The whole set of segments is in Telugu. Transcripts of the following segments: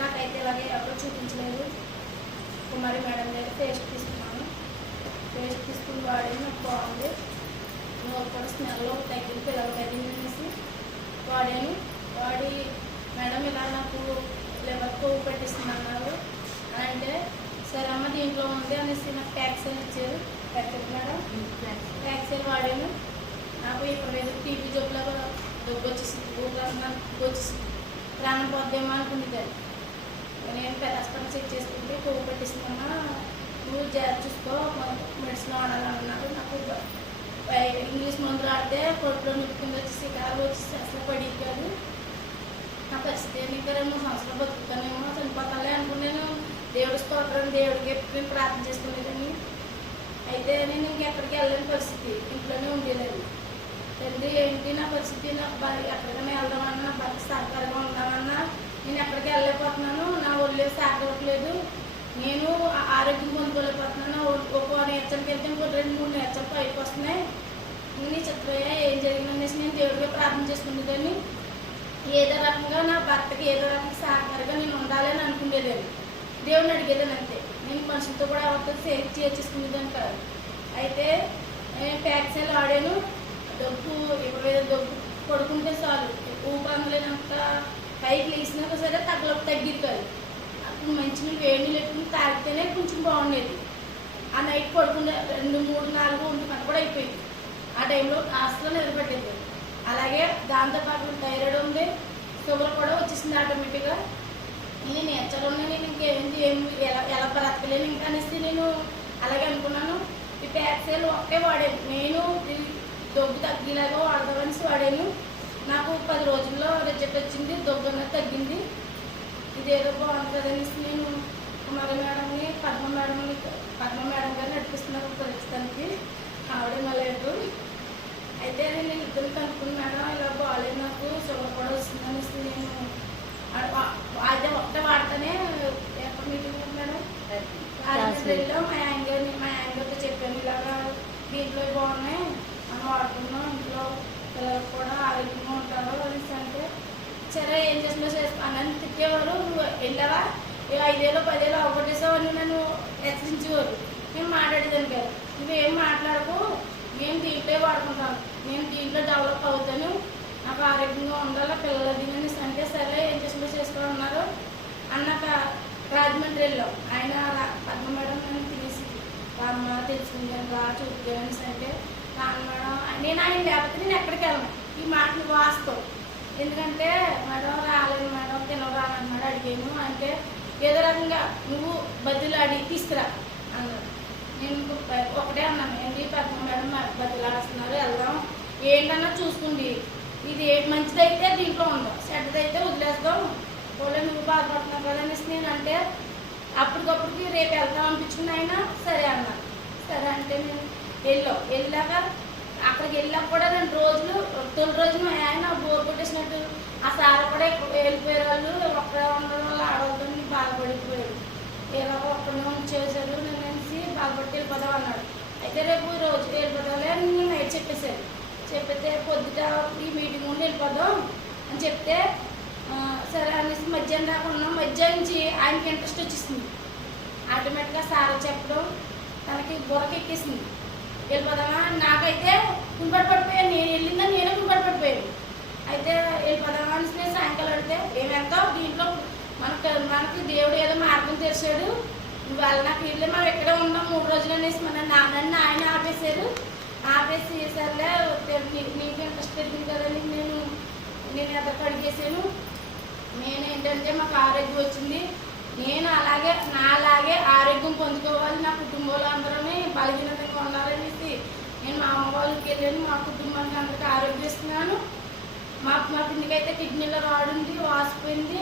నాకైతే ఇలాగే ఎవరో చూపించలేదు. కుమారి మేడం దగ్గర పేస్ట్ తీసుకున్నాను. పేస్ట్ తీసుకుని వాడి నాకు బాగుంది. నోరు కూడా స్మెల్ తగ్గింది, పిల్లలు తగ్గింది అనేసి వాడాను. వాడి మేడం ఇలా నాకు లివర్ కొవ్వు పెట్టిస్తుంది అన్నారు. అంటే సరే అమ్మ దీంట్లో ఉంది అనేసి నాకు ప్యాక్సెల్ ఇచ్చారు. ప్యాక్సెల్ మేడం ప్యాక్సెల్ వాడాను. నాకు ఇప్పుడు టీవీ జబ్బులో దగ్గు వచ్చేసి ప్రాణం పోద్దేమో అనుకుంది. కానీ నేను హాస్పిటల్ చెక్ చేసుకుంటే కొవ్వు పెట్టిస్తున్నా, నువ్వు జాగ్రత్త చూసుకో, మెడిసిన్ వాడాలన్నారు. నాకు ఇంగ్లీష్ మందులు ఆడితే కొట్లో నిప్పుకుంది వచ్చేసి కాలు వచ్చేసి అసలు పడి కాదు. నా పరిస్థితి ఏమిటేమో సంవత్సరం బతుకుతానేమో చనిపోతాలే అనుకున్నాను. దేవుడి స్తోత్రం దేవుడికి ఎప్పుడు ప్రార్థన చేసుకునేదని. అయితే నేను ఇంకెక్కడికి వెళ్ళలేని పరిస్థితి, ఇంట్లోనే ఉండేదాన్ని. తండ్రి ఏంటి నా పరిస్థితి, నాకు ఎక్కడికైనా వెళ్దామన్నా భర్త సహకారంగా ఉందామన్నా నేను ఎక్కడికి వెళ్ళలేకపోతున్నాను. నా ఒళ్ళు సాగట్లేదు, నేను ఆరోగ్యం పొందుకోలేకపోతున్నాను. ఒక నేర్చలకి వెళ్తే ఇంకో 2-3 నేర్చలు పైకి వస్తున్నాయి. నీ చిత్రయ్య ఏం జరిగిందనేసి నేను దేవుడిగా ప్రార్థన చేసుకునేదాన్ని. ఏదో రకంగా నా భర్తకి ఏదో రకంగా సహకారంగా నేను ఉండాలని అనుకునేదాన్ని. దేవుడిని అడిగేదాన్ని అంతే. నేను మనుషులతో కూడా ఎవరితో చేర్చేసుకునేదాన్ని కాదు. అయితే నేను ప్యాక్సెల్ వాడాను. దగ్గు ఎప్పుడైతే దగ్గు పడుకుంటే చాలు, ఊపిరి అందలేనంత పైకి లేచినాక సరే తగ్గేది కాదు. అప్పుడు మంచినీళ్ళు వేడి నీళ్ళు ఎట్టుకుని తాగితేనే కొంచెం బాగుండేది. ఆ నైట్ పడుకునే 2, 3, 4 ఒంటి కూడా అయిపోయింది. ఆ టైంలో అసలు నిలబెట్టేది. అలాగే దాంతోపాటు థైరాయిడ్ ఉంది, షుగర్ కూడా వచ్చేసింది ఆటోమేటిక్గా. నేను నేర్చాలని నేను ఇంకేంటి ఎలా బ్రతకలేను ఇంకా అనేసి నేను అలాగే అనుకున్నాను. ఈ ప్యాక్సెల్ ఒకే వాడాను. నేను దగ్గు తగ్గేలాగా వాడదామనేసి వాడాను. నాకు 10 రోజుల్లో రిజల్ట్ వచ్చింది, దగ్గు అనేది తగ్గింది. ఇదేదో బాగుంటుంది అనేసి నేను కుమారి మేడంని పద్మ మేడం గారు నడిపిస్తున్నారు ప్రస్తుతానికి. ఆవిడ మళ్ళీ అయితే నేను ఇద్దరు కనుక్కుని మేడం ఇలా బాగాలేదు, నాకు షుగర్ కూడా వస్తుంది అనేసి నేను అయితే ఒకటే వాడితేనే ఎక్కడ మీటింగ్ మేడం రాజమండ్రిలో మా యాంగర్తో చెప్పాను, ఇలాగా దీంట్లో బాగున్నాయి మనం వాడుకున్నాం, ఇంట్లో పిల్లలకు కూడా ఆరోగ్యంగా ఉంటారు అనేసి. అంటే సరే ఏం చేస్తాను అని తిట్టేవారు. నువ్వు వెళ్ళావా 5 ఏళ్ళు 10 ఏళ్ళు అవగొట్టేసావు అని నన్ను హెచ్చరించేవారు. నేను మాట్లాడేదాన్ని కాదు. నువ్వేం మాట్లాడకు, మేము దీంట్లో వాడుకుంటాను, నేను దీంట్లో డెవలప్ అవుతాను, నాకు ఆరోగ్యంగా ఉండాలి పిల్లలు దిగని. అంటే సరే ఏం చేసుకోమన్నారు అన్నాక రాజమండ్రి వెళ్ళాం. ఆయన పద్మ మేడం నేను తినేసి అమ్మ తెలుసుకుంటాను రా చూద్దామని. అంటే రాను మేడం, నేను ఆయన లేకపోతే నేను ఎక్కడికి వెళ్ళను. ఈ మాటలు వాస్తవం. ఎందుకంటే మేడం రాలేదు మేడం తినరానన్నాడు. అడిగాను. అంటే ఏదో రకంగా నువ్వు బదులాడి తీసుకురా అన్నాడు. నేను ఒకటే అన్నాను, ఏంటి పద్మ మేడం బదులాడుతున్నారు, వెళ్దాం ఏంటన్నా చూసుకుంది, ఇది మంచిదైతే దీంట్లో ఉందాం, చెడ్డదైతే వదిలేస్తాం, కూడా నువ్వు బాధపడుతున్నావు కదా అనేసి నేను. అంటే అప్పటికప్పటికి రేపు వెళ్దాం అనిపించుకుని ఆయన సరే అన్నాను. సరే అంటే నేను వెళ్ళాక అక్కడికి వెళ్ళాక కూడా 2 రోజులు తొలి రోజు మా ఆయన బోర్ కొట్టేసినట్టు ఆ సార్ కూడా వెళ్ళిపోయారు. వాళ్ళు ఒక్కడ ఉండడం వల్ల ఆడవద్దు బాధపడిపోయారు. ఇలా ఒక్కడే ఉంచేసారు నేను అనేసి బాధపడి వెళ్ళిపోదాం అన్నాడు. అయితే రేపు రోజు వెళ్ళిపోదాంలే అని నేను నైట్ చెప్పేశాను. చెప్పితే పొద్దుట ఈ మీటింగ్ ఉండి వెళ్ళిపోదాం అని చెప్తే సరే అనేసి మధ్యాహ్నం దాకా ఉన్నాం. మధ్యాహ్నం నుంచి ఆయనకి ఇంట్రెస్ట్ వచ్చేసింది. ఆటోమేటిక్గా సార్ చెప్పడం తనకి బుర్రకి ఎక్కేసింది. వెళ్ళిపోదామా, నాకైతే కుంపడి పడిపోయాను. నేను వెళ్ళిందా నేనే కుంపడి పడిపోయాను. అయితే వెళ్ళిపోదామా అనేసి నేను సాయంకాలం అడిగితే ఏమెంతావు దీంట్లో మనకి దేవుడు ఏదో మార్గం తెరిచాడు, నువ్వు నాకు వెళ్ళి మనం ఎక్కడే ఉన్నాం 3 రోజులు అనేసి నన్ను ఆయన ఆపేశారు. ఆపేసి సర్లే నీకు ఇంట్రెస్ట్ పెట్టింది కదని నేను ఎదురు అడిగేసాను. నేనేంటంటే మాకు ఆరోగ్యం వచ్చింది, నేను నాలాగే ఆరోగ్యం పొందుకోవాలి, నా కుటుంబంలో అందరూ బలహీనంగా ఉన్నారనేసి నేను మా అమ్మ వాళ్ళకి వెళ్ళాను. మా కుటుంబానికి అందరికీ ఆరోగ్యం ఇస్తున్నాను. మా పిన్నికైతే కిడ్నీలో రాడుంది, వాసిపోయింది.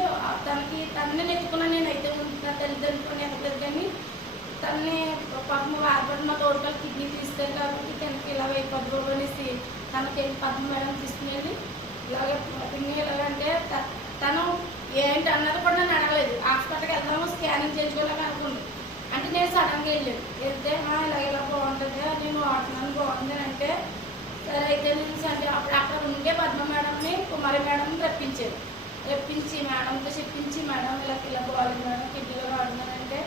తనని నెత్తుకున్నాను. నేనైతే నా తల్లిదండ్రులు ఎక్కలేదు కానీ తనని పాపం వాడబడి మా తోడుకలు కిడ్నీ తీస్తారు కాబట్టి తనకి ఇలా అయిపోద్దు అనేసి తనకి పద్మ మేడం తీసుకునేది. ఇలాగే పిన్ని ఎలాగంటే తను ఏంటి అన్నది కూడా నన్ను అడగలేదు. హాస్పిటల్కి వెళ్దాము స్కానింగ్ చేయించుకోలేక అనుకుంది. అంటే నేను సడన్గా వెళ్ళాను. వెళ్తే ఇలా బాగుంటుంది, నేను వాడుతున్నాను బాగుంది అని అంటే సరే అయితే నేను అంటే అప్పుడు అక్కడ ఉండే పద్మ మేడంని కుమారి మేడంని రప్పించాను. రప్పించి మేడంతో చెప్పించి మేడం ఇలా బాగాలేదు మేడం కిడ్నీలో వాడుతున్నానంటే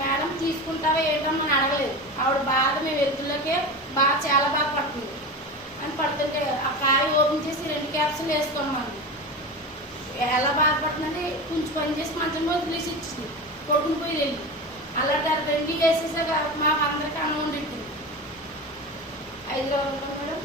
మేడం తీసుకుంటావా ఏంటమ్మని అడగలేదు. ఆవిడ బాధ మేము వెళ్తుల్లోకే చాలా బాగా పడుతుంది అని పడుతుంటే ఆ కాయ ఓపెన్ చేసి 2 క్యాప్సులు వేసుకోమని ఎలా బాధపడుతుందంటే కొంచెం పని చేసి మంచం వదిలేసి ఇచ్చింది కొడుకుని పోయి వెళ్ళి అలా 2 వేసేసాక మాకు అందరికీ అన్నం వండింది. హైదరాబాద్లో మేడం